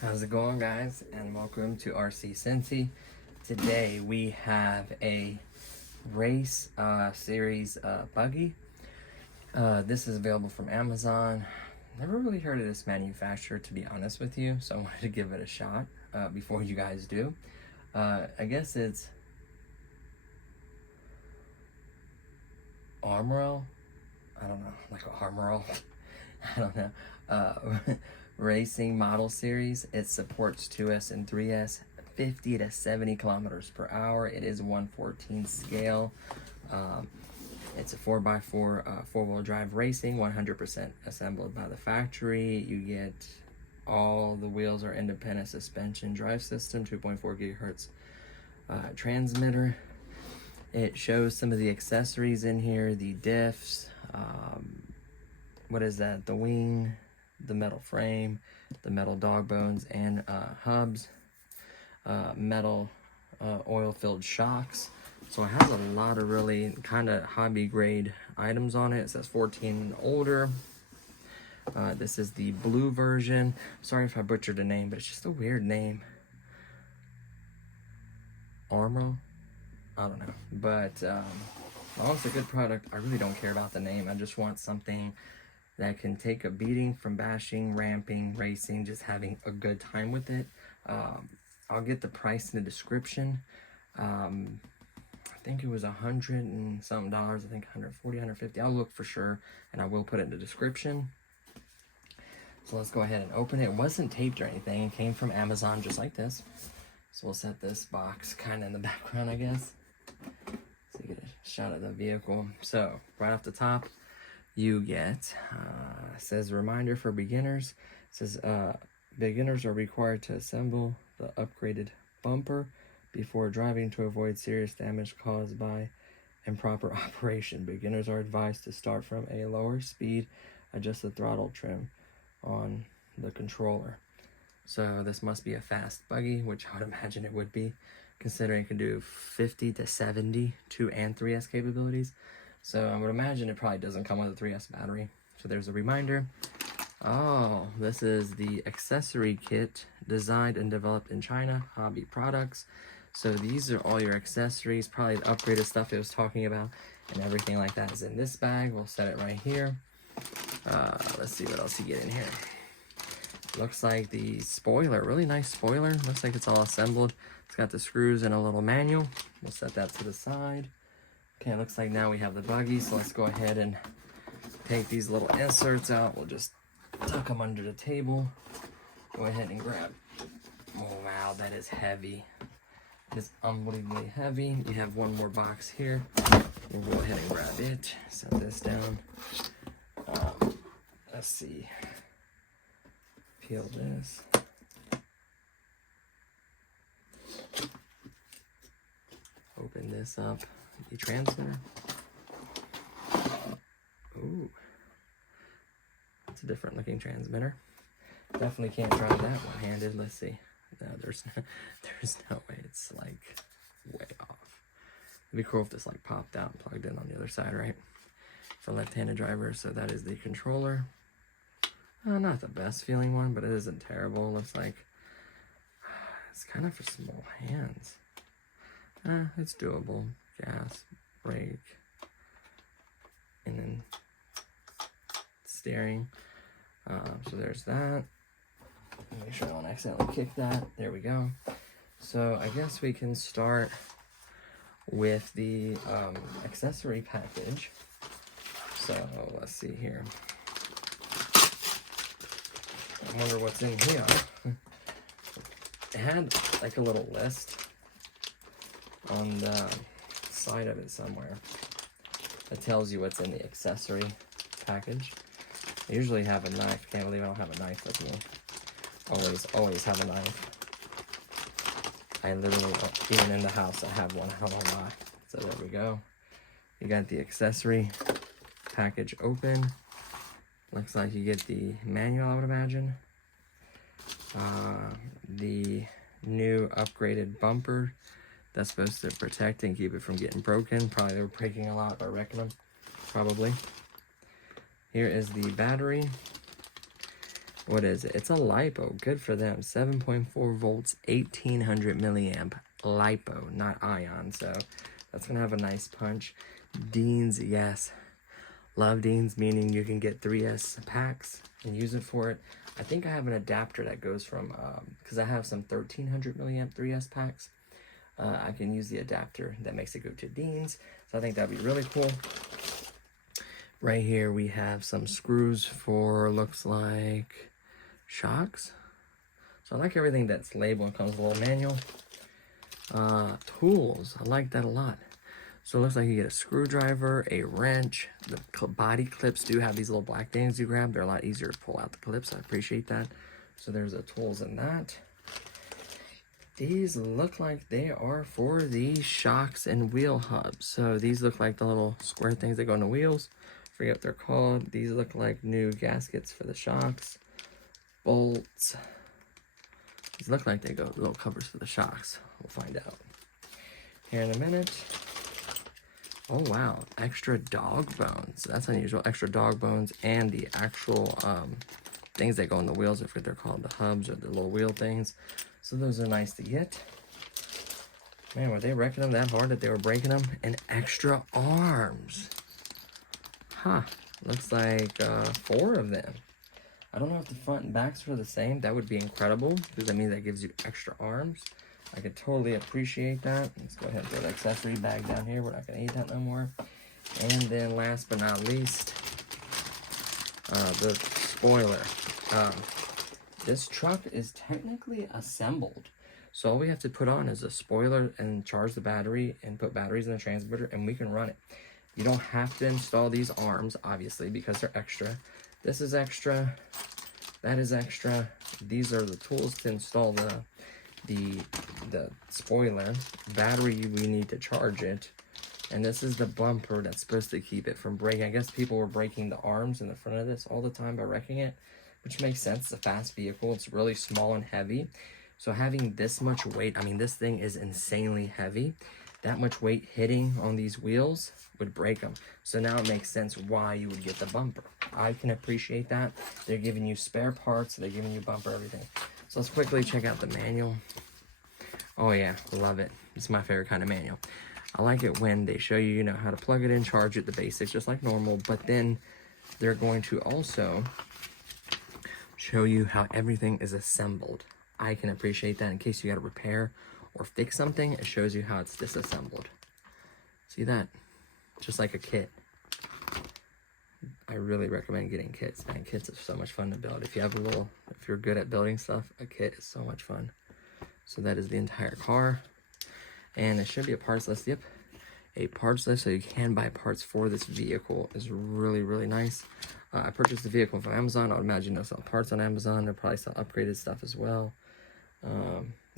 How's it going, guys, and welcome to RC Cincy. Today we have a race series buggy. This is available from Amazon. Never really heard of this manufacturer, to be honest with you, so I wanted to give it a shot before you guys do. I guess it's Amoril. I don't know, like Amoril. I don't know. Racing model series. It supports 2S and 3S, 50 to 70 kilometers per hour. It is 1/14 scale. It's a 4x4 four-wheel drive racing, 100% assembled by the factory. You get all the wheels are independent suspension drive system, 2.4 gigahertz transmitter. It shows some of the accessories in here, the diffs, what is that, the wing, the metal frame, the metal dog bones and hubs, metal oil-filled shocks. So it has a lot of really kind of hobby grade items on it. It says 14 and older. This is the blue version. Sorry if I butchered the name, but it's just a weird name. Amoril? I don't know. But well, it's a good product. I really don't care about the name. I just want something that can take a beating from bashing, ramping, racing, just having a good time with it. I'll get the price in the description. I think it was $100 and something. I think 140, 150. I'll look for sure, and I will put it in the description. So let's go ahead and open it. It wasn't taped or anything. It came from Amazon just like this. So we'll set this box kind of in the background, I guess, so you get a shot of the vehicle. So right off the top, you get, says reminder for beginners. It says beginners are required to assemble the upgraded bumper before driving to avoid serious damage caused by improper operation. Beginners are advised to start from a lower speed, adjust the throttle trim on the controller. So this must be a fast buggy, which I would imagine it would be, considering it can do 50 to 70 2 and 3S capabilities. So I would imagine it probably doesn't come with a 3S battery. So there's a reminder. Oh, this is the accessory kit designed and developed in China, hobby products. So these are all your accessories, probably the upgraded stuff it was talking about, and everything like that is in this bag. We'll set it right here. Let's see what else you get in here. Looks like the spoiler, really nice spoiler. Looks like it's all assembled. It's got the screws and a little manual. We'll set that to the side. Okay, it looks like now we have the buggy, so let's go ahead and take these little inserts out. We'll just tuck them under the table. Go ahead and grab. Oh wow, that is heavy. It is unbelievably heavy. You have one more box here. We'll go ahead and grab it. Set this down. Let's see. Peel this. Open this up. The transmitter. Ooh. It's a different looking transmitter. Definitely can't try that one-handed. Let's see. No, there's no way. It's like way off. It'd be cool if this like popped out and plugged in on the other side, right? For left-handed drivers. So that is the controller. Not the best feeling one, but it isn't terrible. Looks like it's kind of for small hands. It's doable. Gas, brake, and then steering. So there's that. Make sure I don't accidentally kick that. There we go. So I guess we can start with the accessory package. So let's see here. I wonder what's in here. It had like a little list on the side of it somewhere. It tells you what's in the accessory package. I usually have a knife. Can't believe I don't have a knife with me. Always have a knife. I literally, even in the house, I have one. How don't lie. So there we go. You got the accessory package open. Looks like you get the manual, I would imagine. The new upgraded bumper that's supposed to protect and keep it from getting broken. Probably they were breaking a lot by wrecking them. Probably. Here is the battery. What is it? It's a LiPo. Good for them. 7.4 volts, 1800 milliamp LiPo, not ion. So that's going to have a nice punch. Deans, yes. Love Deans, meaning you can get 3S packs and use it for it. I think I have an adapter that goes from, because I have some 1300 milliamp 3S packs. I can use the adapter that makes it go to Deans. So I think that'd be really cool. Right here we have some screws for, looks like, shocks. So I like everything that's labeled and comes with a little manual. Tools, I like that a lot. So it looks like you get a screwdriver, a wrench. The body clips do have these little black things you grab. They're a lot easier to pull out the clips. I appreciate that. So there's the tools in that. These look like they are for the shocks and wheel hubs. So these look like the little square things that go in the wheels. Forget what they're called. These look like new gaskets for the shocks. Bolts. These look like they go little covers for the shocks. We'll find out here in a minute. Oh wow, extra dog bones. That's unusual. Extra dog bones and the actual things that go in the wheels. I forget they're called, the hubs or the little wheel things. So those are nice to get. Man, were they wrecking them that hard that they were breaking them? And extra arms. Huh, looks like 4 of them. I don't know if the front and backs are the same. That would be incredible because that means that gives you extra arms. I could totally appreciate that. Let's go ahead and throw the accessory bag down here. We're not going to eat that no more. And then last but not least, the spoiler. This truck is technically assembled. So all we have to put on is a spoiler and charge the battery and put batteries in the transmitter and we can run it. You don't have to install these arms, obviously, because they're extra. This is extra. That is extra. These are the tools to install the spoiler. Battery, we need to charge it. And this is the bumper that's supposed to keep it from breaking. I guess people were breaking the arms in the front of this all the time by wrecking it, which makes sense. It's a fast vehicle. It's really small and heavy. So having this much weight, I mean, this thing is insanely heavy. That much weight hitting on these wheels would break them. So now it makes sense why you would get the bumper. I can appreciate that. They're giving you spare parts. They're giving you bumper, everything. So let's quickly check out the manual. Oh yeah, love it. It's my favorite kind of manual. I like it when they show you, how to plug it in, charge it, the basics, just like normal. But then they're going to also show you how everything is assembled. I can appreciate that in case you got to repair or fix something. It shows you how it's disassembled. See that? Just like a kit. I really recommend getting kits. Man, kits are so much fun to build. If you're good at building stuff, a kit is so much fun. So that is the entire car. And it should be a parts list. Yep. A parts list so you can buy parts for this vehicle is really, really nice. I purchased the vehicle from Amazon. I would imagine they'll sell parts on Amazon. They'll probably sell upgraded stuff as well.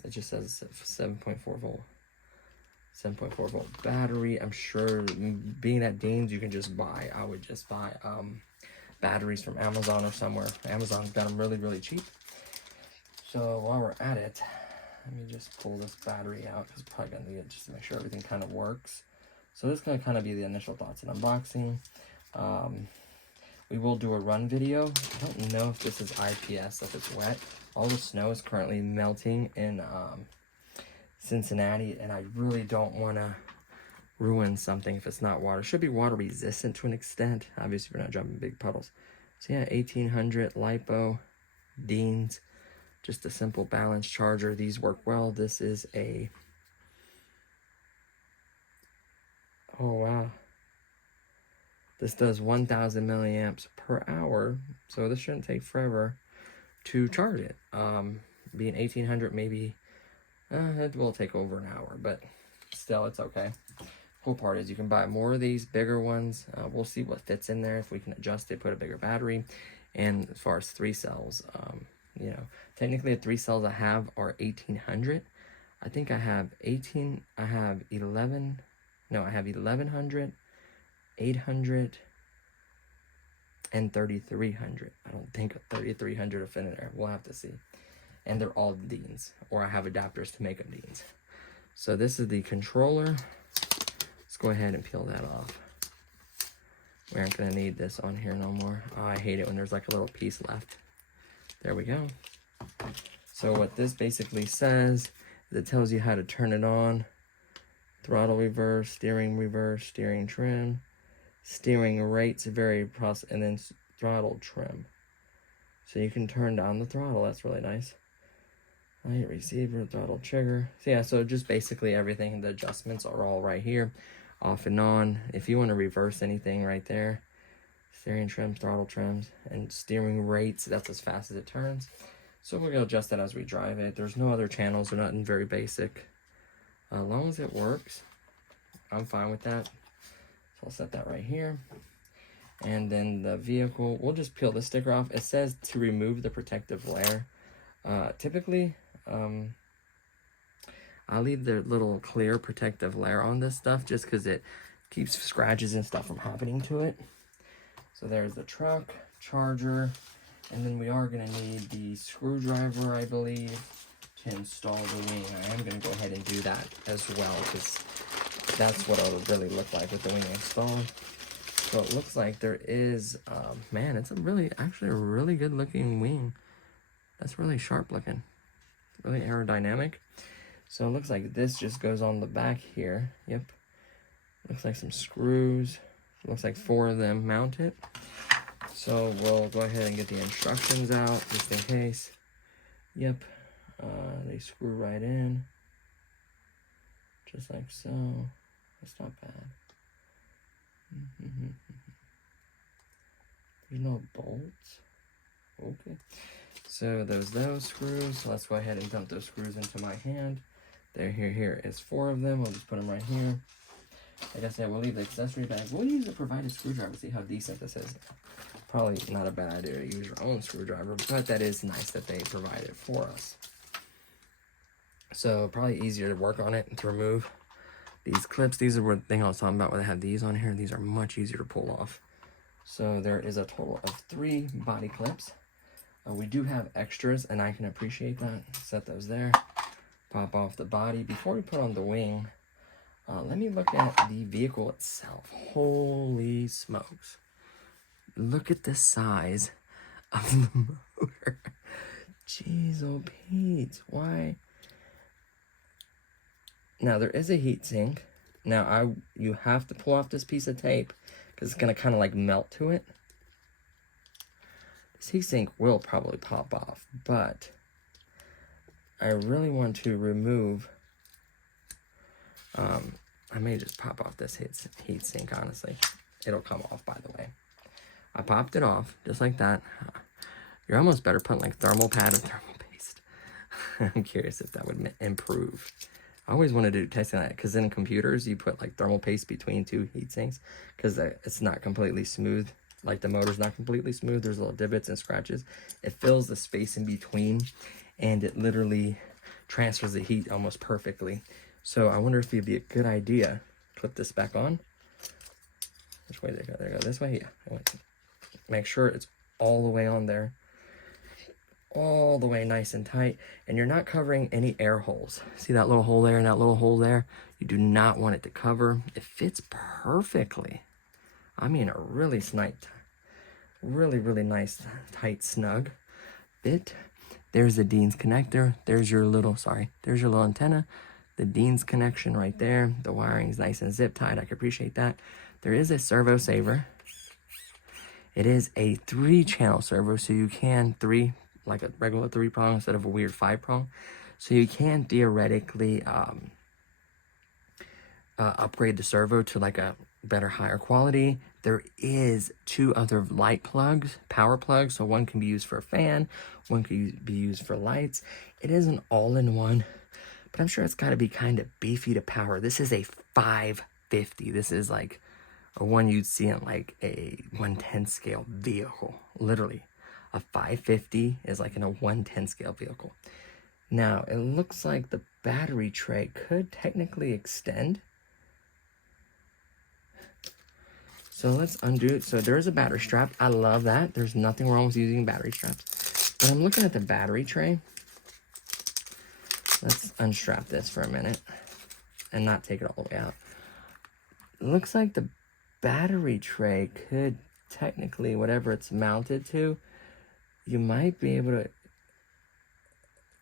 It just says 7.4 volt. 7.4 volt battery. I'm sure being at Dean's, you can just buy. I would just buy batteries from Amazon or somewhere. Amazon's got them really, really cheap. So while we're at it, let me just pull this battery out because I'm probably going to need it just to make sure everything kind of works. So this is going to kind of be the initial thoughts and unboxing. We will do a run video. I don't know if this is IPS, if it's wet. All the snow is currently melting in Cincinnati, and I really don't want to ruin something if it's not water. It should be water resistant to an extent. Obviously, we're not dropping big puddles. So yeah, 1800 LiPo, Dean's, just a simple balance charger. These work well. This is a, oh wow. This does 1000 milliamps per hour, so this shouldn't take forever to charge it. Being 1800, maybe it will take over an hour, but still, it's okay. Cool part is you can buy more of these bigger ones. We'll see what fits in there, if we can adjust it, put a bigger battery. And as far as 3 cells, you know, technically the 3 cells I have are 1800. I think I have 1100, 800, and 3300. I don't think a 3300 will fit in there. We'll have to see. And they're all Deans, or I have adapters to make them Deans. So this is the controller. Let's go ahead and peel that off. We aren't gonna need this on here no more. Oh, I hate it when there's like a little piece left. There we go. So what this basically says is it tells you how to turn it on. Throttle reverse, steering trim, steering rates vary, and then throttle trim. So you can turn down the throttle. That's really nice. Light receiver, throttle trigger. So yeah, so just basically everything, the adjustments are all right here, off and on. If you want to reverse anything right there, steering trims, throttle trims, and steering rates, that's as fast as it turns. So we're going to adjust that as we drive it. There's no other channels or nothing, very basic. As long as it works, I'm fine with that. So I'll set that right here. And then the vehicle, we'll just peel the sticker off. It says to remove the protective layer. Typically, I leave the little clear protective layer on this stuff just because it keeps scratches and stuff from happening to it. So there's the truck, charger, and then we are going to need the screwdriver, I believe, to install the wing. I am going to go ahead and do that as well because that's what it'll really look like with the wing installed. So it looks like there is, man, it's actually a really good looking wing. That's really sharp looking, really aerodynamic. So it looks like this just goes on the back here. Yep. Looks like some screws. Looks like 4 of them mount it. So we'll go ahead and get the instructions out just in case. Yep. They screw right in. Just like so. That's not bad. There's no bolts. Okay. So there's those screws. So let's go ahead and dump those screws into my hand. Here is 4 of them. We'll just put them right here. Like I said, we'll leave the accessory bag. We'll use a provided screwdriver. See how decent this is. Probably not a bad idea to use your own screwdriver, but that is nice that they provide it for us. So probably easier to work on it and to remove these clips. These are the thing I was talking about where they have these on here. These are much easier to pull off. So there is a total of 3 body clips. We do have extras, and I can appreciate that. Set those there. Pop off the body. Before we put on the wing, let me look at the vehicle itself. Holy smokes. Look at the size of the motor. Jeez, oh Pete, why? Now, there is a heat sink. Now, you have to pull off this piece of tape because it's going to kind of like melt to it. This heat sink will probably pop off, but I really want to remove, I may just pop off this heat sink, honestly. It'll come off, by the way. I popped it off, just like that. You're almost better putting like thermal pad or thermal paste. I'm curious if that would improve. I always want to do testing that, because in computers, you put like thermal paste between 2 heat sinks, because it's not completely smooth. Like the motor's not completely smooth. There's little divots and scratches. It fills the space in between, and it literally transfers the heat almost perfectly. So I wonder if it'd be a good idea. Clip this back on. Which way they go? There you go. This way? Yeah. Make sure it's all the way on there. All the way nice and tight. And you're not covering any air holes. See that little hole there and that little hole there? You do not want it to cover. It fits perfectly. I mean, a really nice, tight, snug fit. There's the Dean's connector. There's your little antenna. The Dean's connection right there. The wiring's nice and zip tied. I can appreciate that. There is a servo saver. It is a 3-channel servo, so you can like a regular 3-prong instead of a weird 5-prong. So you can theoretically upgrade the servo to like a better, higher quality. There is 2 other light plugs, power plugs. So one can be used for a fan, one can be used for lights. It is an all-in-one but I'm sure it's got to be kind of beefy to power. This is a 550. This is like a one you'd see in like a 110 scale vehicle. Literally, a 550 is like in a 110 scale vehicle. Now, it looks like the battery tray could technically extend. So let's undo it. So there is a battery strap. I love that. There's nothing wrong with using battery straps. But I'm looking at the battery tray. Let's unstrap this for a minute and not take it all the way out. It looks like the battery tray could technically, whatever it's mounted to, you might be able to,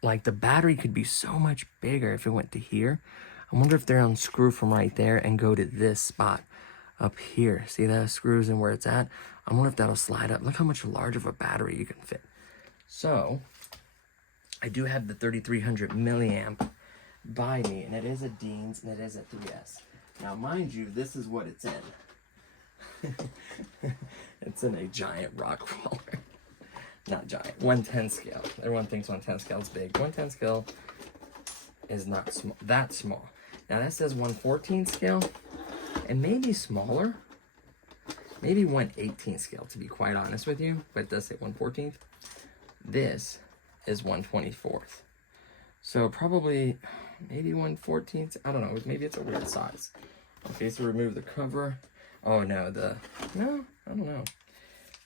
like the battery could be so much bigger if it went to here. I wonder if they'll unscrew from right there and go to this spot up here. See that screws in where it's at? I wonder if that'll slide up. Look how much larger of a battery you can fit. So I do have the 3300 milliamp by me, and it is a Dean's and it is a 3S. Now, mind you, this is what it's in. It's in a giant rock crawler. Not giant, 110 scale. Everyone thinks 110 scale is big. 110 scale is not small, that small. Now that says 114 scale, and maybe smaller. Maybe 118 scale, to be quite honest with you, but it does say 114th. This is 124th. So probably, maybe 114th, I don't know, maybe it's a weird size. Okay, so remove the cover. Oh no, no, I don't know.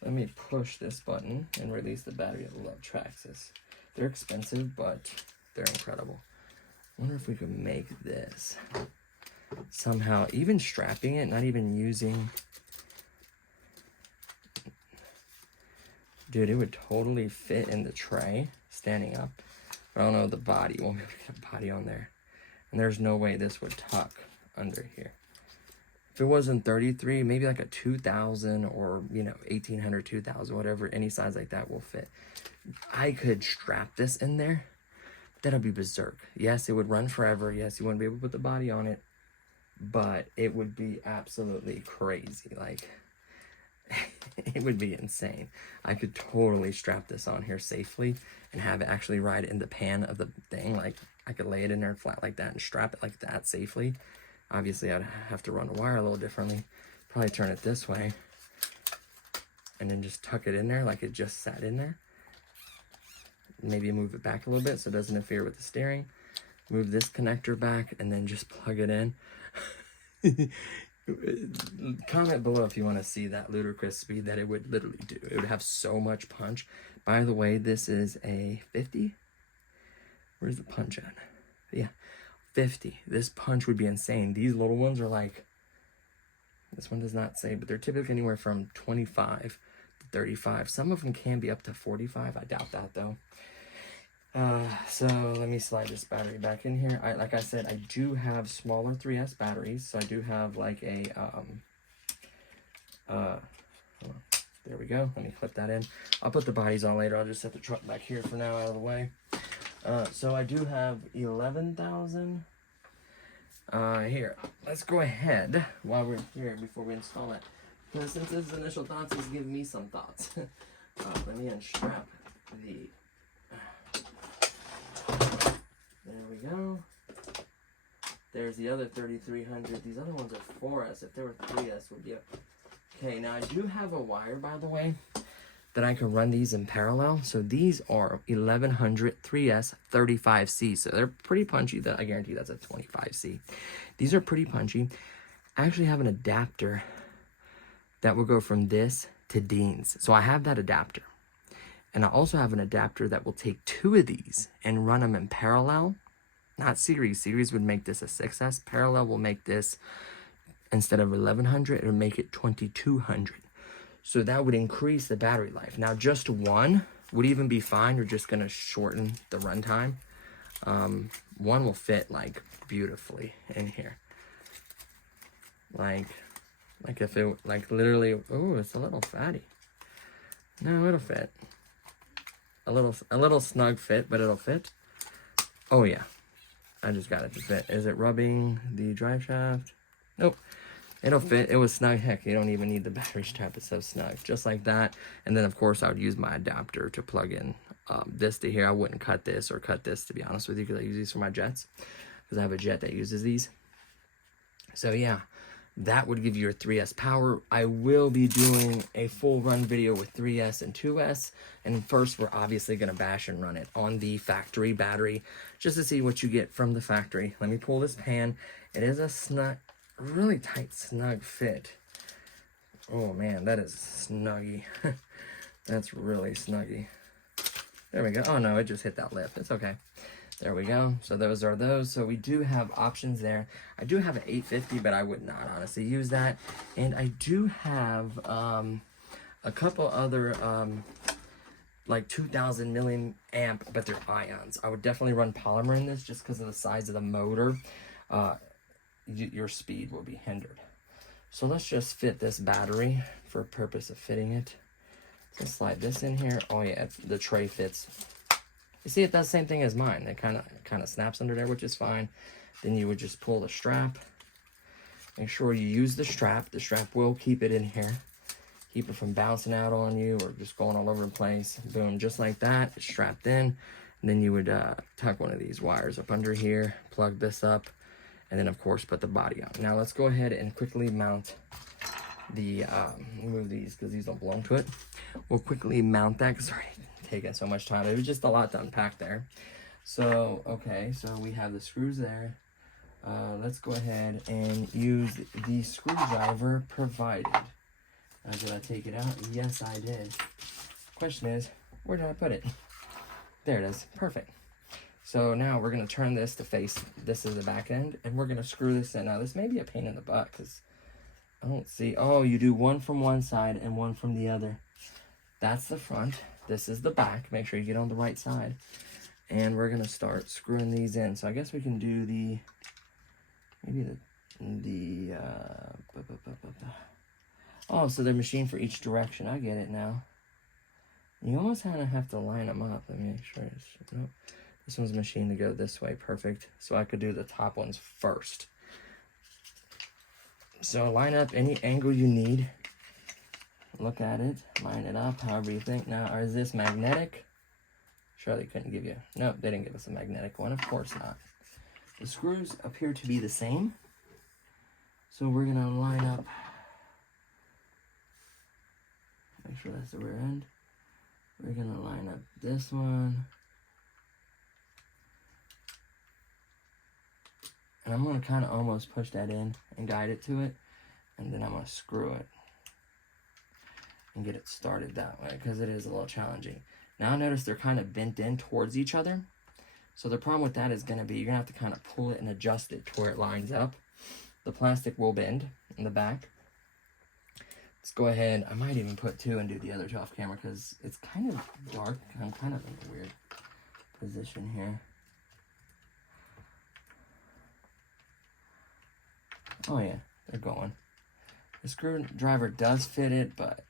Let me push this button and release the battery. I love Traxxas. They're expensive, but they're incredible. I wonder if we could make this somehow, even strapping it, not even using. Dude, it would totally fit in the tray, standing up. But I don't know, the body, won't be able to get a body on there. And there's no way this would tuck under here. If it wasn't 33, maybe like a 2000 or, you know, 1800, 2000, whatever, any size like that will fit. I could strap this in there. That'll be berserk. Yes, it would run forever. Yes, you wouldn't be able to put the body on it. But it would be absolutely crazy. Like, it would be insane. I could totally strap this on here safely and have it actually ride in the pan of the thing. Like, I could lay it in there flat like that and strap it like that safely. Obviously, I'd have to run the wire a little differently. Probably turn it this way. And then just tuck it in there like it just sat in there. Maybe move it back a little bit so it doesn't interfere with the steering. Move this connector back and then just plug it in. Comment below if you want to see that ludicrous speed that it would literally do. It would have so much punch. By the way, this is a 50. Where's the punch at? Yeah, 50. This punch would be insane. These little ones are like, this one does not say, but they're typically anywhere from 25 to 35. Some of them can be up to 45. I doubt that though. So let me slide this battery back in here. Like I said, I do have smaller 3S batteries. So I do have like a, hold on. There we go. Let me clip that in. I'll put the bodies on later. I'll just set the truck back here for now out of the way. So I do have 11,000. Here, let's go ahead while we're here before we install it. Since this is initial thoughts, he's giving me some thoughts. Let me unstrap the. There we go. There's the other 3300. These other ones are 4S. If they were 3S, would be okay. Now I do have a wire, by the way, that I can run these in parallel. So these are 1100 3S 35C. So they're pretty punchy. I guarantee that's a 25C. These are pretty punchy. I actually have an adapter that will go from this to Dean's. So I have that adapter. And I also have an adapter that will take two of these and run them in parallel. Not series. Series would make this a 6S. Parallel will make this, instead of 1100, it would make it 2200. So that would increase the battery life. Now, just one would even be fine. You're just going to shorten the runtime. One will fit, like, beautifully in here. Like if it, like, literally, oh, it's a little fatty. No, it'll fit. A little snug fit, but it'll fit. Oh, yeah. I just got it to fit. Is it rubbing the drive shaft? Nope. It'll fit. It was snug. Heck, you don't even need the battery strap. It's so snug. Just like that. And then, of course, I would use my adapter to plug in this to here. I wouldn't cut this or cut this, to be honest with you, because I use these for my jets. Because I have a jet that uses these. So, yeah. That would give you your 3S power. I will be doing a full run video with 3S and 2S. And first, we're obviously going to bash and run it on the factory battery, just to see what you get from the factory. Let me pull this pan. It is a snug, really tight, snug fit. Oh, man, that is snuggy. That's really snuggy. There we go. Oh, no, it just hit that lip. It's okay. There we go. So those are those. So we do have options there. I do have an 850, but I would not honestly use that. And I do have a couple other like 2000 milliamp, but they're ions. I would definitely run polymer in this just because of the size of the motor. Your speed will be hindered. So let's just fit this battery for purpose of fitting it. Let's slide this in here. Oh yeah, the tray fits. You see, it does the same thing as mine. It kind of snaps under there, which is fine. Then you would just pull the strap. Make sure you use the strap. The strap will keep it in here. Keep it from bouncing out on you or just going all over the place. Boom, just like that. It's strapped in. And then you would tuck one of these wires up under here, plug this up, and then, of course, put the body on. Now, let's go ahead and quickly mount the, move these because these don't belong to it. We'll quickly mount that because taking so much time. It was just a lot to unpack there. So, okay, so we have the screws there. Let's go ahead and use the screwdriver provided. Did I take it out? Yes, I did. Question is, where did I put it? There it is. Perfect. So now we're going to turn this to face. This is the back end, and we're going to screw this in. Now, this may be a pain in the butt because I don't see. Oh, you do one from one side and one from the other. That's the front. This is the back. Make sure you get on the right side. And we're going to start screwing these in. So I guess we can do the, maybe oh, so they're machined for each direction. I get it now. You almost kind of have to line them up. Let me make sure. Nope. This one's machined to go this way. Perfect. So I could do the top ones first. So line up any angle you need. Look at it. Line it up however you think. Now, is this magnetic? Sure, they couldn't give you. Nope, they didn't give us a magnetic one. Of course not. The screws appear to be the same. So we're going to line up. Make sure that's the rear end. We're going to line up this one. And I'm going to kind of almost push that in and guide it to it. And then I'm going to screw it and get it started that way because it is a little challenging. Now notice they're kind of bent in towards each other. So the problem with that is going to be you're going to have to kind of pull it and adjust it to where it lines up. The plastic will bend in the back. Let's go ahead. I might even put two and do the other two off camera because it's kind of dark. I'm kind of in a weird position here. Oh yeah, they're going. The screwdriver does fit it, but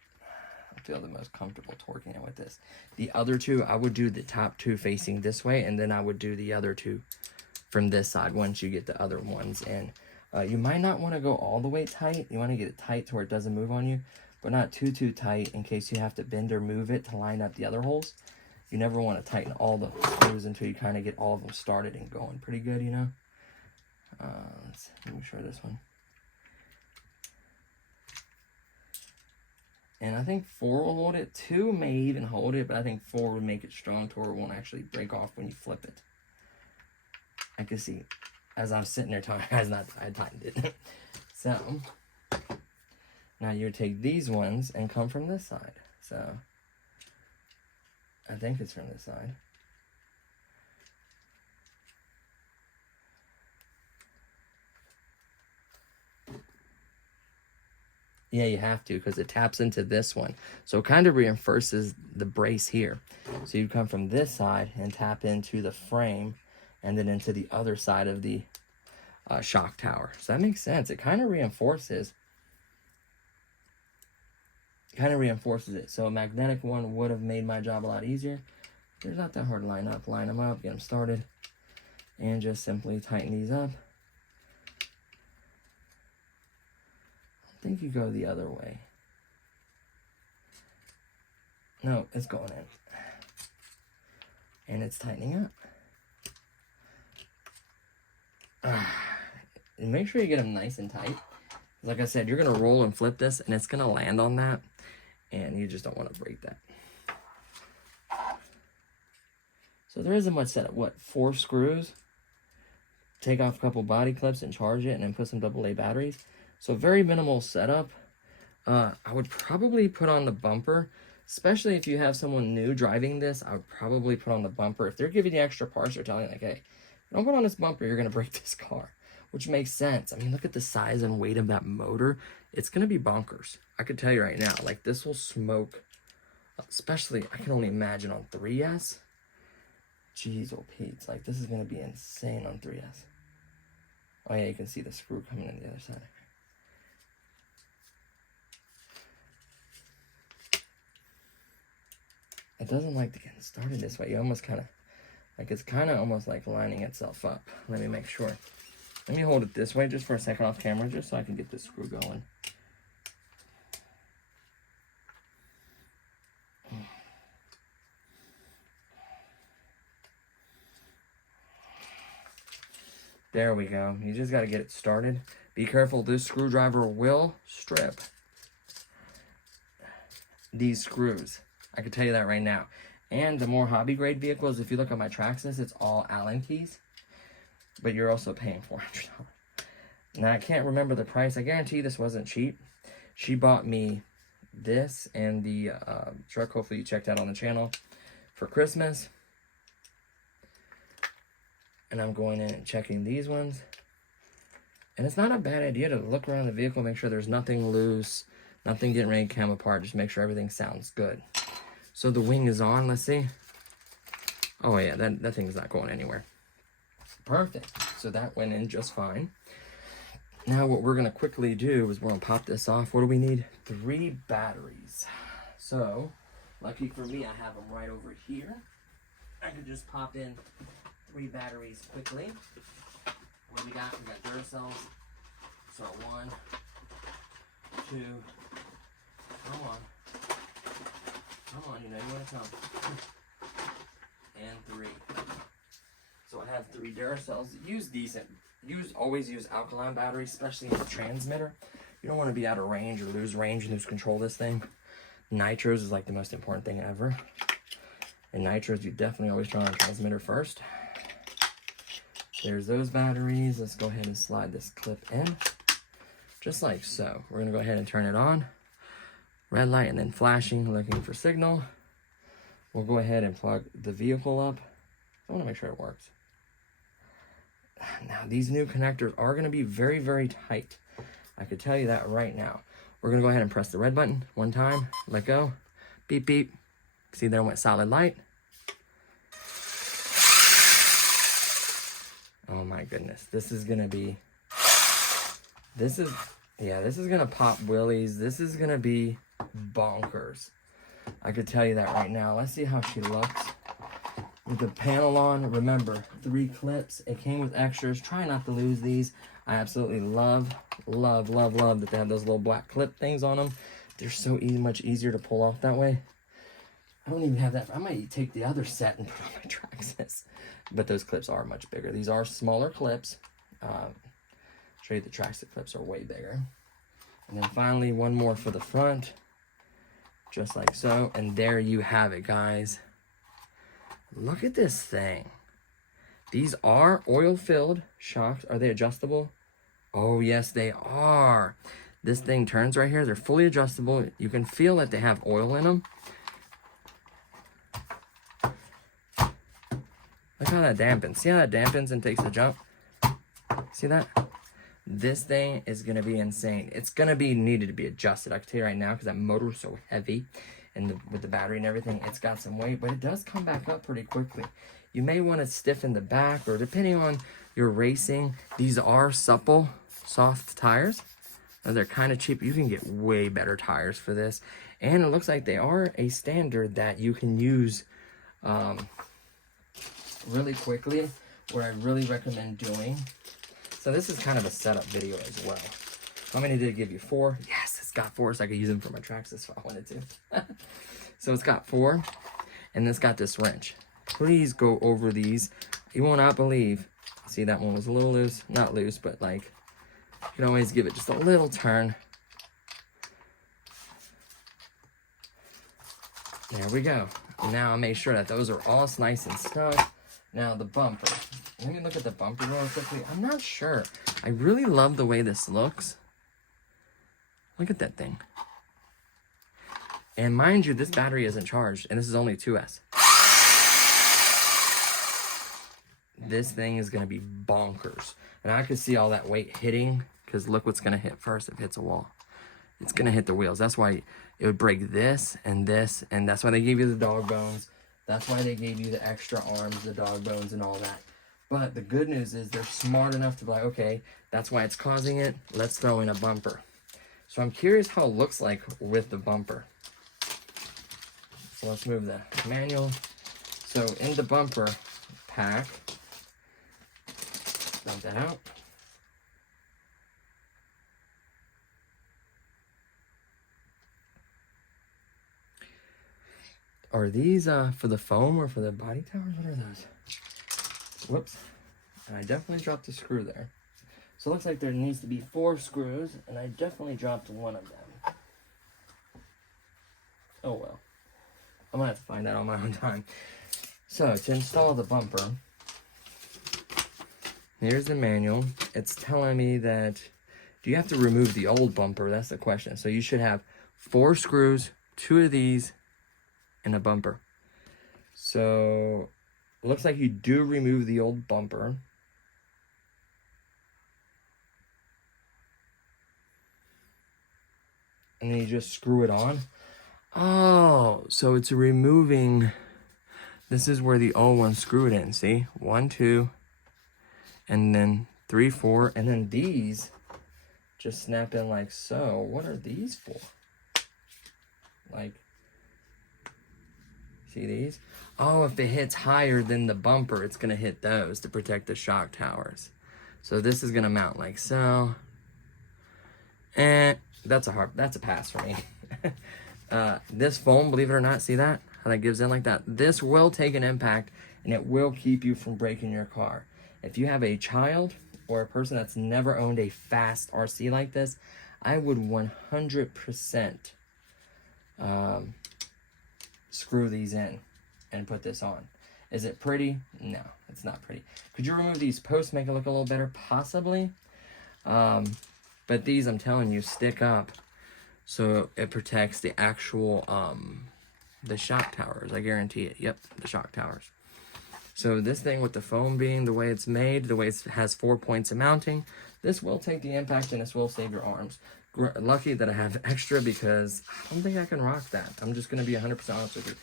I feel the most comfortable torquing it with this. The other two, I would do the top two facing this way, and then I would do the other two from this side once you get the other ones in. You might not want to go all the way tight. You want to get it tight to where it doesn't move on you, but not too tight in case you have to bend or move it to line up the other holes. You never want to tighten all the screws until you kind of get all of them started and going pretty good, you know. Let me show this one. And I think 4 will hold it. 2 may even hold it, but I think 4 would make it strong to where it won't actually break off when you flip it. I can see, as I'm sitting there talking, I tightened it. So, now you would take these ones and come from this side. So, I think it's from this side. Yeah, you have to because it taps into this one. So it kind of reinforces the brace here. So you come from this side and tap into the frame and then into the other side of the shock tower. So that makes sense. It kind of reinforces. It. So a magnetic one would have made my job a lot easier. They're not that hard to line up. Line them up, get them started, and just simply tighten these up. think you go the other way. No, it's going in. And it's tightening up. And make sure you get them nice and tight. Like I said, you're going to roll and flip this, and it's going to land on that. And you just don't want to break that. So there isn't much setup. What, 4 screws? Take off a couple body clips and charge it, and then put some AA batteries. So very minimal setup. I would probably put on the bumper, especially if you have someone new driving this. I would probably put on the bumper. If they're giving you extra parts, they're telling you, like, hey, don't put on this bumper, you're going to break this car. Which makes sense. I mean, look at the size and weight of that motor. It's going to be bonkers. I could tell you right now, like, this will smoke, especially, I can only imagine on 3S. Jeez, oh Pete, like, this is going to be insane on 3S. Oh yeah, you can see the screw coming in the other side. It doesn't like to get started this way. You almost kind of, like, it's kind of almost like lining itself up. Let me make sure. Let me hold it this way just for a second off camera, just so I can get this screw going. There we go. You just got to get it started. Be careful, this screwdriver will strip these screws. I can tell you that right now. And the more hobby grade vehicles, if you look at my Traxxas, it's all Allen keys. But you're also paying $400. Now, I can't remember the price. I guarantee this wasn't cheap. She bought me this and the truck, hopefully you checked out on the channel, for Christmas. And I'm going in and checking these ones. And it's not a bad idea to look around the vehicle, make sure there's nothing loose, nothing getting ready to come apart. Just make sure everything sounds good. So the wing is on, let's see. Oh yeah, that thing's not going anywhere. Perfect. So that went in just fine. Now what we're gonna quickly do is we're gonna pop this off. What do we need? 3 batteries. So, lucky for me, I have them right over here. I can just pop in 3 batteries quickly. What do we got? We got Duracells. So 1, 2, come on. Come on, you know you want to come. And 3. So I have 3 Duracells. Use decent. Always use alkaline batteries, especially in the transmitter. You don't want to be out of range or lose control of this thing. Nitros is like the most important thing ever. And nitros, you definitely always try on transmitter first. There's those batteries. Let's go ahead and slide this clip in. Just like so. We're going to go ahead and turn it on. Red light and then flashing, looking for signal. We'll go ahead and plug the vehicle up. I want to make sure it works. Now, these new connectors are going to be very, very tight. I could tell you that right now. We're going to go ahead and press the red button one time. Let go. Beep, beep. See, there went solid light. Oh my goodness. This is going to be... This is going to pop wheelies. This is going to be bonkers. I could tell you that right now. Let's see how she looks. With the panel on, remember, 3 clips. It came with extras. Try not to lose these. I absolutely love that they have those little black clip things on them. They're so much easier to pull off that way. I don't even have that. I might take the other set and put on my Traxxas. But those clips are much bigger. These are smaller clips. Show you the Traxxas clips are way bigger. And then finally, one more for the front. Just like so. And there you have it, guys. Look at this thing. These are oil-filled shocks. Are they adjustable? Oh, yes, they are. This thing turns right here. They're fully adjustable. You can feel that they have oil in them. Look how that dampens. See how that dampens and takes the jump? See that? This thing is going to be insane. It's going to be needed to be adjusted. I can tell you right now because that motor is so heavy. And with the battery and everything, it's got some weight, but it does come back up pretty quickly. You may want to stiffen the back, or depending on your racing, these are supple, soft tires. Now, they're kind of cheap. You can get way better tires for this. And it looks like they are a standard that you can use really quickly, what I really recommend doing. So this is kind of a setup video as well. How many did it give you? 4? Yes, it's got 4, so I could use them for my tracks if I wanted to. So it's got 4, and it's got this wrench. Please go over these. You will not believe. See, that one was a little loose. Not loose, but like, you can always give it just a little turn. There we go. Now I'll make sure that those are all nice and snug. Now the bumper. Let me look at the bumper real quickly. I'm not sure. I really love the way this looks. Look at that thing. And mind you, this battery isn't charged, and this is only 2S. This thing is going to be bonkers. And I can see all that weight hitting, because look what's going to hit first if it hits a wall. It's going to hit the wheels. That's why it would break this, and that's why they gave you the dog bones. That's why they gave you the extra arms, the dog bones, and all that. But the good news is they're smart enough to be like, okay, that's why it's causing it. Let's throw in a bumper. So I'm curious how it looks like with the bumper. So let's move the manual. So in the bumper pack, dump that out. Are these for the foam or for the body towers? What are those? Whoops. And I definitely dropped a screw there. So it looks like there needs to be 4 screws, and I definitely dropped one of them. Oh well. I'm gonna have to find that on my own time. So to install the bumper, here's the manual. It's telling me that, do you have to remove the old bumper? That's the question. So you should have 4 screws, 2 of these, and a bumper. So it looks like you do remove the old bumper. And then you just screw it on. Oh, so it's removing. This is where the old one screwed in. See? 1, 2, and then 3, 4, and then these just snap in like so. What are these for? Like, see these? Oh, if it hits higher than the bumper, it's gonna hit those to protect the shock towers. So this is gonna mount like so. And that's a pass for me. This foam, believe it or not, see that? How that gives in like that? This will take an impact, and it will keep you from breaking your car. If you have a child or a person that's never owned a fast RC like this, I would 100% screw these in and put this on. Is it pretty? No, it's not pretty. Could you remove these posts, make it look a little better? Possibly. But these, I'm telling you, stick up, so it protects the actual, the shock towers. I guarantee it. Yep, the shock towers. So this thing with the foam being the way it's made, the way it has 4 points of mounting, this will take the impact and this will save your arms. Lucky that I have extra, because I don't think I can rock that. I'm just going to be 100% honest with you.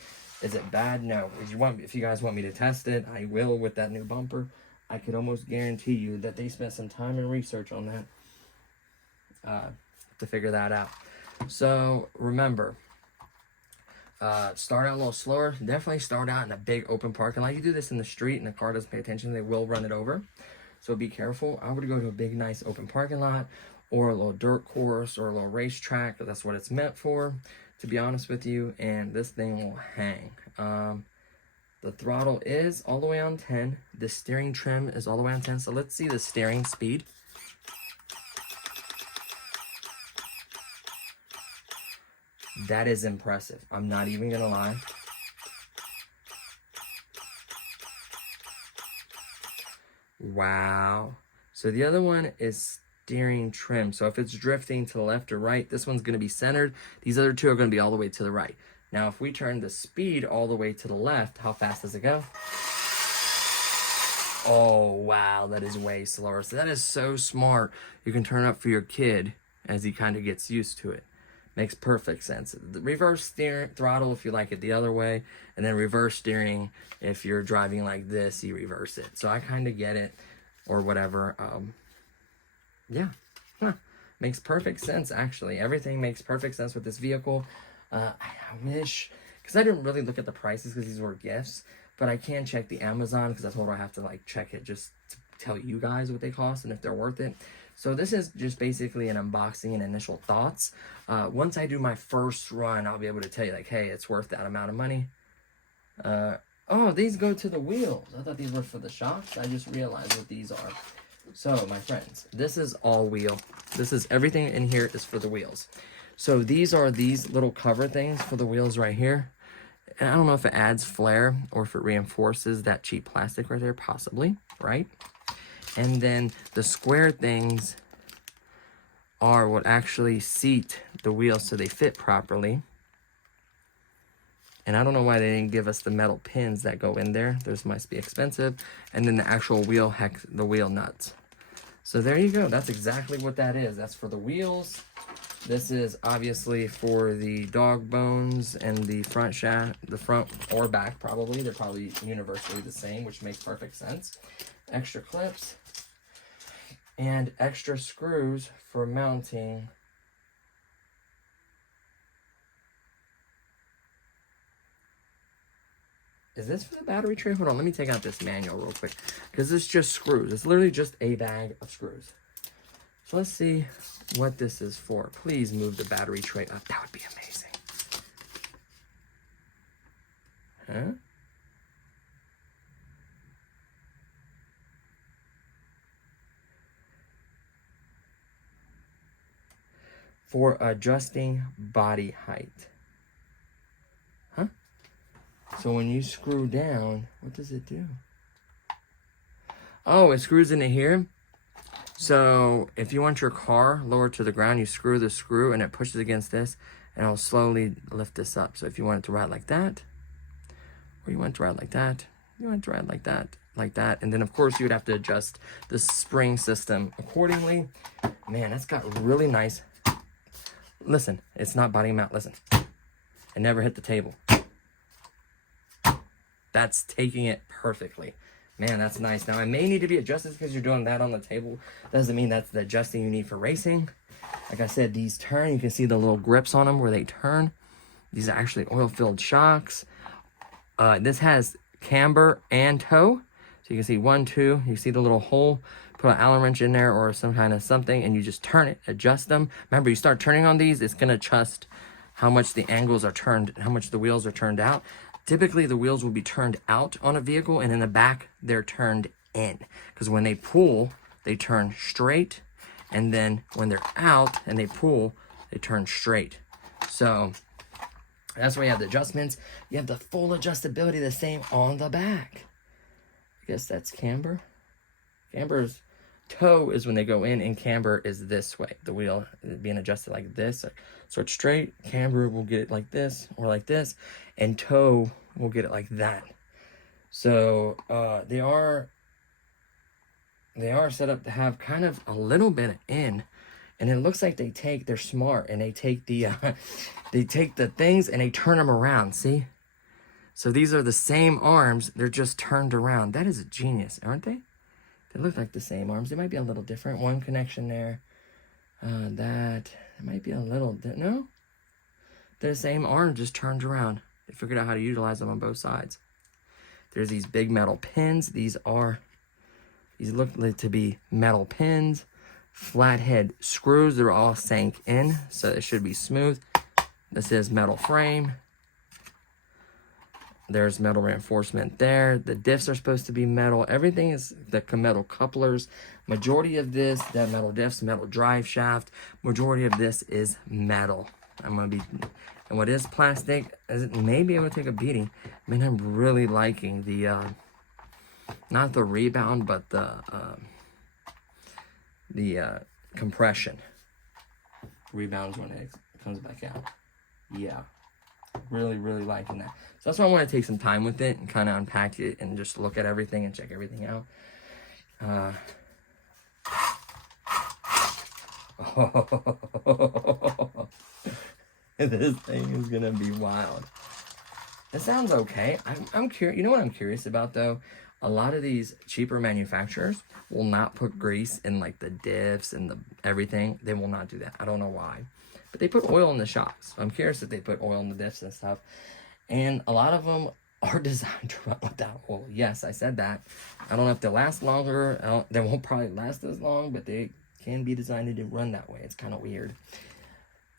Is it bad? No. If you guys want me to test it, I will with that new bumper. I could almost guarantee you that they spent some time and research on that. To figure that out. So remember, start out a little slower. Definitely start out in a big open parking lot. You do this in the street and the car doesn't pay attention, they will run it over. So be careful. I would go to a big, nice open parking lot, or a little dirt course, or a little racetrack. That's what it's meant for, to be honest with you. And this thing will hang. The throttle is all the way on 10. The steering trim is all the way on 10. So let's see the steering speed. That is impressive. I'm not even gonna lie. Wow. So the other one is steering trim. So if it's drifting to the left or right, this one's gonna be centered. These other 2 are gonna be all the way to the right. Now, if we turn the speed all the way to the left, how fast does it go? Oh, wow, that is way slower. So that is so smart. You can turn up for your kid as he kind of gets used to it. Makes perfect sense. The reverse steering throttle if you like it the other way, and then reverse steering if you're driving like this, you reverse it. So I kind of get it, or whatever. Yeah, makes perfect sense actually. Everything makes perfect sense with this vehicle. I wish, because I didn't really look at the prices because these were gifts, but I can check the Amazon because that's what I have to like check it just tell you guys what they cost and if they're worth it. So this is just basically an unboxing and initial thoughts. Once I do my first run, I'll be able to tell you like, hey, it's worth that amount of money. Oh, these go to the wheels. I thought these were for the shocks. I just realized what these are. So, my friends, this is all wheel. This is everything in here is for the wheels. So these are these little cover things for the wheels right here. And I don't know if it adds flair or if it reinforces that cheap plastic right there, possibly, right? And then the square things are what actually seat the wheels so they fit properly. And I don't know why they didn't give us the metal pins that go in there. Those must be expensive. And then the actual wheel the wheel nuts. So there you go. That's exactly what that is. That's for the wheels. This is obviously for the dog bones and the front shaft, the front or back probably. They're probably universally the same, which makes perfect sense. Extra clips and extra screws for mounting. Is this for the battery tray? Hold on, let me take out this manual real quick. Because it's just screws. It's literally just a bag of screws. So let's see what this is for. Please move the battery tray up. That would be amazing. Huh? For adjusting body height. Huh? So when you screw down, what does it do? Oh, it screws into here. So if you want your car lower to the ground, you screw the screw and it pushes against this and it'll slowly lift this up. So if you want it to ride like that, or you want it to ride like that, you want it to ride like that. And then of course you would have to adjust the spring system accordingly. Man, that's got really nice. Listen, it's not bottoming out. Listen, it never hit the table. That's taking it perfectly. Man, that's nice. Now, I may need to be adjusted because you're doing that on the table. Doesn't mean that's the adjusting you need for racing. Like I said, these turn. You can see the little grips on them where they turn. These are actually oil-filled shocks. This has camber and toe. So you can see 1, 2. You see the little hole. Put an Allen wrench in there or some kind of something, and you just turn it, adjust them. Remember, you start turning on these, it's going to adjust how much the angles are turned, how much the wheels are turned out. Typically, the wheels will be turned out on a vehicle, and in the back, they're turned in. Because when they pull, they turn straight, and then when they're out and they pull, they turn straight. So that's why you have the adjustments. You have the full adjustability the same on the back. I guess that's camber. Camber's toe is when they go in, and camber is this way. The wheel being adjusted like this. So it's straight. Camber will get it like this or like this, and toe will get it like that. So they are set up to have kind of a little bit of in, and it looks like they're smart, and they take the things and they turn them around. See? So these are the same arms. They're just turned around. That is a genius, aren't they? They look like the same arms. They might be a little different. One connection there. It might be a little... No? They're the same arm, just turned around. They figured out how to utilize them on both sides. There's these big metal pins. These look like to be metal pins. Flathead screws. They're all sank in, so it should be smooth. This is metal frame. There's metal reinforcement there. The diffs are supposed to be metal. Everything is the metal couplers. Majority of this, that metal diffs, metal drive shaft. Majority of this is metal. And what is plastic, it may be able to take a beating. I mean, I'm really liking the, not the rebound, but the compression. Rebounds when it comes back out. Yeah. Really, really liking that. So that's why I want to take some time with it and kind of unpack it and just look at everything and check everything out. This thing is gonna be wild. It sounds okay. I'm curious. You know what I'm curious about though? A lot of these cheaper manufacturers will not put grease in like the diffs and the everything. They will not do that. I don't know why. But they put oil in the shocks. So I'm curious if they put oil in the diffs and stuff. And a lot of them are designed to run without oil. Yes, I said that. I don't know if they'll last longer. They won't probably last as long, but they can be designed to run that way. It's kind of weird.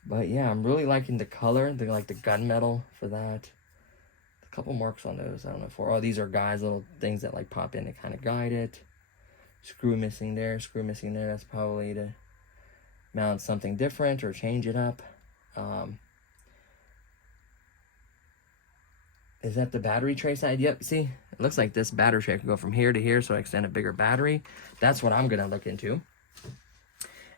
But yeah, I'm really liking the color. They like the gunmetal for that. A couple marks on those. I don't know for. Oh, these are guys, little things that like pop in to kind of guide it. Screw missing there. Screw missing there. That's probably to mount something different or change it up. Is that the battery tray side? Yep, see? It looks like this battery tray can go from here to here, so I extend a bigger battery. That's what I'm going to look into.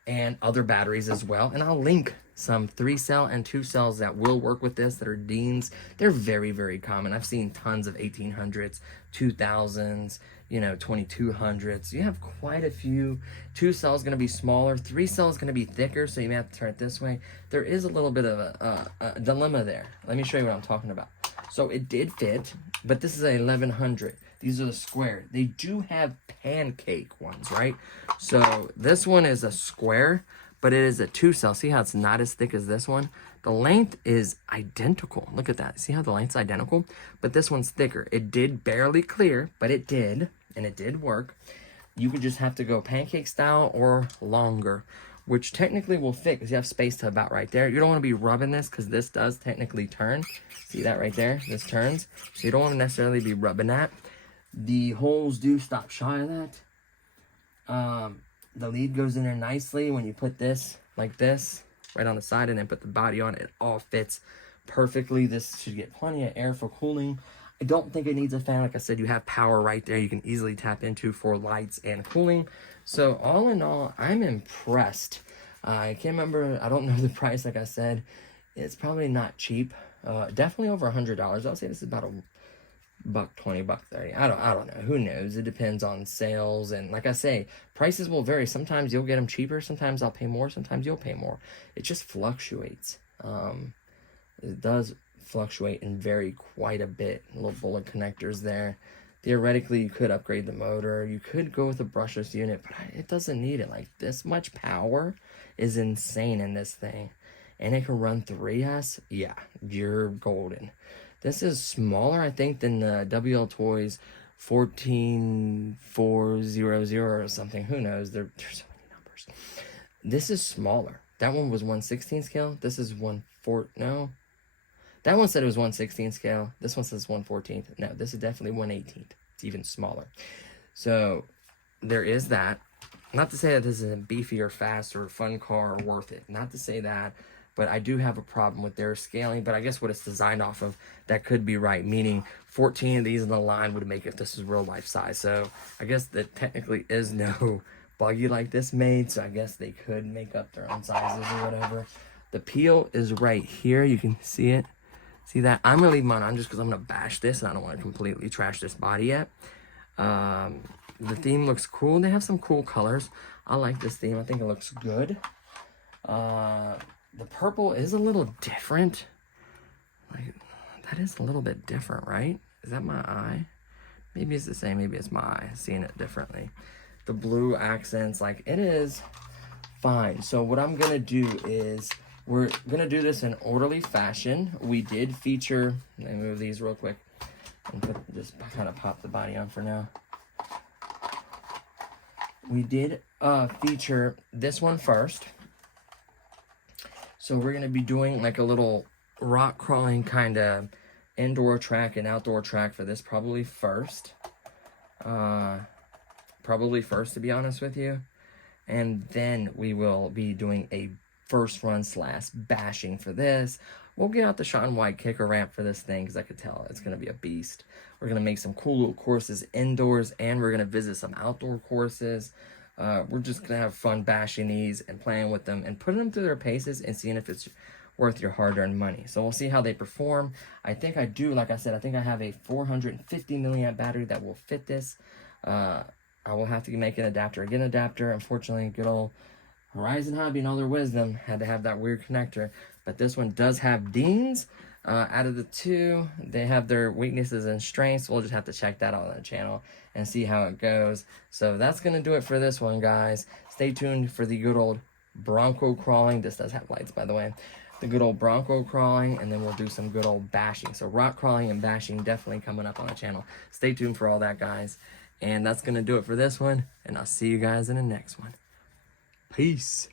And other batteries as well. And I'll link some 3-cell and 2-cells that will work with this, that are Deans. They're very, very common. I've seen tons of 1800s, 2000s, you know, 2200s. You have quite a few. 2-cell is going to be smaller. 3-cell is going to be thicker, so you may have to turn it this way. There is a little bit of a dilemma there. Let me show you what I'm talking about. So it did fit, but this is a 1100. These are the square. They do have pancake ones, right? So this one is a square, but it is a 2-cell. See how it's not as thick as this one? The length is identical. Look at that. See how the length's identical? But this one's thicker. It did barely clear, but it did, and it did work. You could just have to go pancake style or longer, which technically will fit because you have space to about right there. You don't want to be rubbing this because this does technically turn. See that right there? This turns. So you don't want to necessarily be rubbing that. The holes do stop shy of that. The lead goes in there nicely when you put this like this right on the side and then put the body on it. It all fits perfectly. This should get plenty of air for cooling. I don't think it needs a fan. Like I said, you have power right there you can easily tap into for lights and cooling. So all in all, I'm impressed. I can't remember. I don't know the price. Like I said, it's probably not cheap. Definitely over $100. I'll say this is about $120, $130. I don't know. Who knows? It depends on sales. And like I say, prices will vary. Sometimes you'll get them cheaper. Sometimes I'll pay more. Sometimes you'll pay more. It just fluctuates. It does fluctuate and vary quite a bit. Little bullet connectors there. Theoretically, you could upgrade the motor. You could go with a brushless unit, but it doesn't need it. Like, this much power is insane in this thing. And it can run 3S. Yeah, you're golden. This is smaller, I think, than the WL Toys 14400 or something. Who knows? There's so many numbers. This is smaller. That one was 1/16 scale. This is 1/4. No. That one said it was 1/16 scale. This one says 1/14. No, this is definitely 1/18. It's even smaller. So there is that. Not to say that this is a beefy or fast or fun car or worth it. Not to say that. But I do have a problem with their scaling. But I guess what it's designed off of, that could be right. Meaning 14 of these in the line would make it this is real life size. So I guess that technically is no buggy like this made. So I guess they could make up their own sizes or whatever. The peel is right here. You can see it. See that? I'm going to leave mine on just because I'm going to bash this. And I don't want to completely trash this body yet. The theme looks cool. They have some cool colors. I like this theme. I think it looks good. The purple is a little different. Like, that is a little bit different, right? Is that my eye? Maybe it's the same. Maybe it's my eye seeing it differently. The blue accents, like, it is fine. So what I'm going to do is we're going to do this in orderly fashion. We did feature, let me move these real quick and just kind of pop the body on for now. We did feature this one first. So we're going to be doing like a little rock crawling kind of indoor track and outdoor track for this probably first. Probably first, to be honest with you. And then we will be doing a first run / bashing for this. We'll get out the Sean White kicker ramp for this thing because I could tell it's going to be a beast. We're going to make some cool little courses indoors and we're going to visit some outdoor courses. We're just going to have fun bashing these and playing with them and putting them through their paces and seeing if it's worth your hard-earned money. So we'll see how they perform. I think I do, like I said, I think I have a 450 milliamp battery that will fit this. I will have to make an adapter. Get an adapter. Unfortunately, good old Horizon Hobby and all their wisdom had to have that weird connector. But this one does have Deans. Out of the two, they have their weaknesses and strengths. We'll just have to check that out on the channel and see how it goes. So that's going to do it for this one, guys. Stay tuned for the good old Bronco crawling. This does have lights, by the way. the good old bronco crawling, and then we'll do some good old bashing. So rock crawling and bashing definitely coming up on the channel. Stay tuned for all that, guys. And that's going to do it for this one, and I'll see you guys in the next one. Peace.